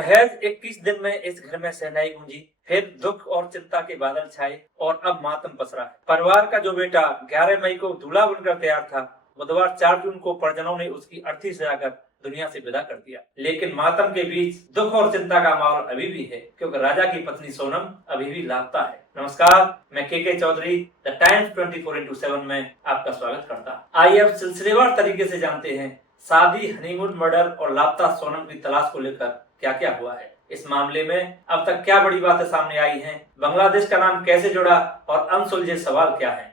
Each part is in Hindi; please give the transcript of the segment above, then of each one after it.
महज 21 दिन में इस घर में शहनाई गूंजी, फिर दुख और चिंता के बादल छाए और अब मातम पसरा है। परिवार का जो बेटा 11 मई को दूल्हा बनकर तैयार था, बुधवार 4 जून को परिजनों ने उसकी अर्थी सजाकर दुनिया से विदा कर दिया। लेकिन मातम के बीच दुख और चिंता का माहौल अभी भी है, क्योंकि राजा की पत्नी सोनम अभी भी लापता है। नमस्कार, मैं के चौधरी द टाइम्स 24x7 में आपका स्वागत करता हूं। आइए अब सिलसिलेवार तरीके से जानते हैं शादी, हनीमून, मर्डर और लापता सोनम की तलाश को लेकर क्या क्या हुआ है। इस मामले में अब तक क्या बड़ी बातें सामने आई हैं, बांग्लादेश का नाम कैसे जुड़ा और अनसुलझे सवाल क्या हैं।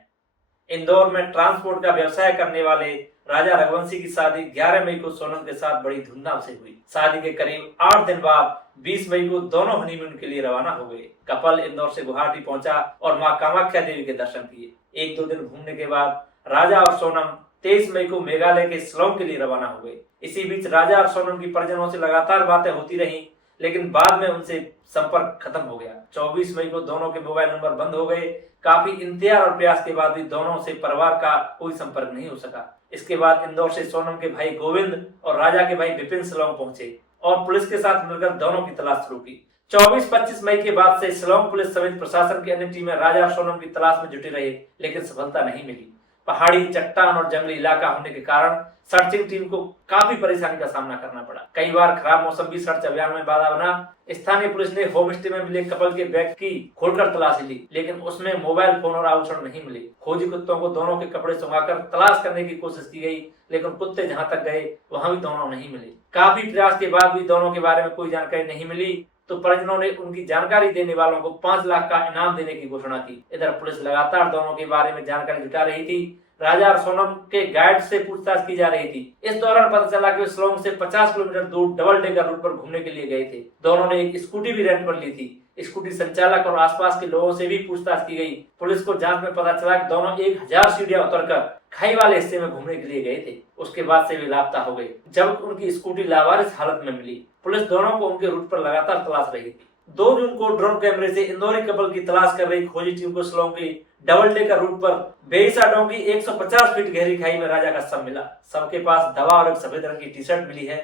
इंदौर में ट्रांसपोर्ट का व्यवसाय करने वाले राजा रघुवंशी की शादी 11 मई को सोनम के साथ बड़ी धूमधाम से हुई। शादी के करीब 8 दिन बाद 20 मई को दोनों हनीमून के लिए रवाना हो गए। कपल इंदौर से गुवाहाटी पहुंचा और मां कामाख्या देवी के दर्शन किए। 1-2 दिन घूमने के बाद राजा और सोनम 23 मई को मेघालय के शिलोंग के लिए रवाना हो गए। इसी बीच राजा और सोनम की परिजनों से लगातार बातें होती रही, लेकिन बाद में उनसे संपर्क खत्म हो गया। 24 मई को दोनों के मोबाइल नंबर बंद हो गए। काफी इंतजार और प्रयास के बाद भी दोनों से परिवार का कोई संपर्क नहीं हो सका। इसके बाद इंदौर से सोनम के भाई गोविंद और राजा के भाई विपिन शिलोंग पहुंचे और पुलिस के साथ मिलकर दोनों की तलाश शुरू की। 24-25 मई के बाद से शिलोंग पुलिस समेत प्रशासन की अन्य टीमें राजा और सोनम की तलाश में जुटी रही, लेकिन सफलता नहीं मिली। पहाड़ी, चट्टान और जंगली इलाका होने के कारण सर्चिंग टीम को काफी परेशानी का सामना करना पड़ा। कई बार खराब मौसम भी सर्च अभियान में बाधा बना। स्थानीय पुलिस ने होम स्टे में मिले कपल के बैग की खोलकर तलाशी ली, लेकिन उसमें मोबाइल फोन और आभूषण नहीं मिले। खोजी कुत्तों को दोनों के कपड़े सुंघाकर तलाश करने की कोशिश की गई, लेकिन कुत्ते जहां तक गए वहां भी दोनों नहीं मिले। काफी प्रयास के बाद भी दोनों के बारे में कोई जानकारी नहीं मिली, तो परिजनों ने उनकी जानकारी देने वालों को 5 लाख का इनाम देने की घोषणा की। इधर पुलिस लगातार दोनों के बारे में जानकारी जुटा रही थी। राजा और सोनम के गाइड से पूछताछ की जा रही थी। इस दौरान पता चला कि वे शिलोंग से 50 किलोमीटर दूर डबल डेकर रूट पर घूमने के लिए गए थे। दोनों ने एक स्कूटी भी रेंट पर ली थी। स्कूटी संचालक और आसपास के लोगों से भी पूछताछ की गई। पुलिस को जांच में पता चला कि दोनों 1000 सीढ़ियां उतरकर खाई वाले हिस्से में घूमने के लिए गए थे। उसके बाद से वे लापता हो गए, जब उनकी स्कूटी लावारिस हालत में मिली। पुलिस दोनों को उनके रूट पर लगातार तलाश रही थी। 2 जून को ड्रोन कैमरे से इंदौरी कपल की तलाश कर रही खोजी टीम को शिलोंग की डबल डेकर रूट पर बेईसाडों की 150 फीट गहरी खाई में राजा का शव मिला। शव के पास दवा और एक सफेद रंग की टी शर्ट मिली है।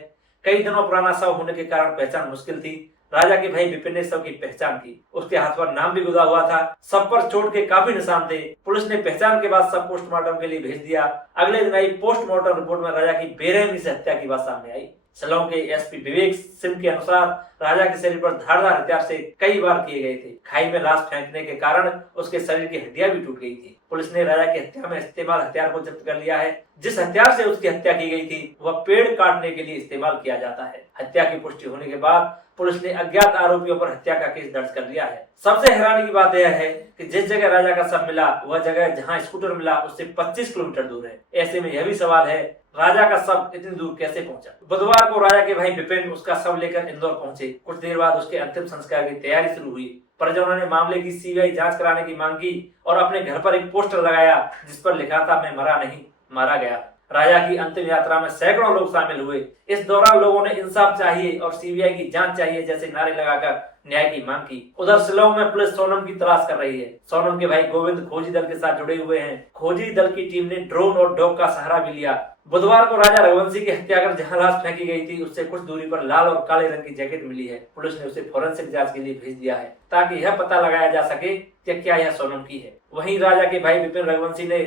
कई दिनों पुराना शव होने के कारण पहचान मुश्किल थी। राजा के भाई विपिन ने शव की पहचान की। उसके हाथ पर नाम भी गुदा हुआ था। शव पर चोट के काफी निशान थे। पुलिस ने पहचान के बाद शव पोस्टमार्टम के लिए भेज दिया। अगले दिन आई पोस्टमार्टम रिपोर्ट में राजा की बेरहमी से हत्या की बात सामने आई। शिलोंग के एसपी विवेक सिंह के अनुसार राजा के शरीर पर धारदार हथियार से कई बार किए गए थे। खाई में लाश फेंकने के कारण उसके शरीर की हड्डियां भी टूट गई थी। पुलिस ने राजा की हत्या में इस्तेमाल हथियार को जब्त कर लिया है। जिस हथियार से उसकी हत्या की गई थी वह पेड़ काटने के लिए इस्तेमाल किया जाता है। हत्या की पुष्टि होने के बाद पुलिस ने अज्ञात आरोपियों पर हत्या का केस दर्ज कर लिया है। सबसे हैरानी की बात यह है कि जिस जगह राजा का शव मिला वह जगह जहां स्कूटर मिला उससे 25 किलोमीटर दूर है। ऐसे में यह भी सवाल है, राजा का शव इतनी दूर कैसे पहुंचा। बुधवार को राजा के भाई विपिन उसका शव लेकर इंदौर पहुंचे। कुछ देर बाद उसके अंतिम संस्कार की तैयारी शुरू हुई। परिजनों ने मामले की सीबीआई जांच कराने की मांग की और अपने घर पर एक पोस्टर लगाया जिस पर लिखा था, मैं मरा नहीं, मारा गया। राजा की अंतिम यात्रा में सैकड़ों लोग शामिल हुए। इस दौरान लोगों ने इंसाफ चाहिए और सीबीआई की जांच चाहिए जैसे नारे लगाकर न्याय की मांग की। उधर शिलोंग में पुलिस सोनम की तलाश कर रही है। सोनम के भाई गोविंद खोजी दल के साथ जुड़े हुए हैं। खोजी दल की टीम ने ड्रोन और डॉग का सहारा भी लिया। बुधवार को राजा रघुवंशी की हत्या कर जहां लाश फेंकी गई थी उससे कुछ दूरी पर लाल और काले रंग की जैकेट मिली है। पुलिस ने उसे फोरेंसिक जांच के लिए भेज दिया है ताकि यह पता लगाया जा सके कि क्या यह सोनम की है। वहीं राजा के भाई विपिन रघुवंशी ने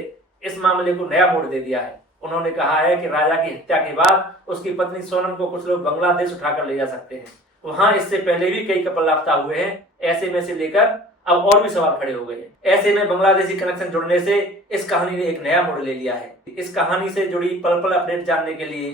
इस मामले को नया मोड़ दे दिया है। उन्होंने कहा है कि राजा की हत्या के बाद उसकी पत्नी सोनम को कुछ लोग बांग्लादेश उठाकर ले जा सकते हैं। वहां इससे पहले भी कई कपल लापता हुए हैं। ऐसे में से लेकर अब और भी सवाल खड़े हो गए हैं। ऐसे में बांग्लादेशी कनेक्शन जुड़ने से इस कहानी ने एक नया मोड़ ले लिया है। इस कहानी से जुड़ी पल पल अपडेट जानने के लिए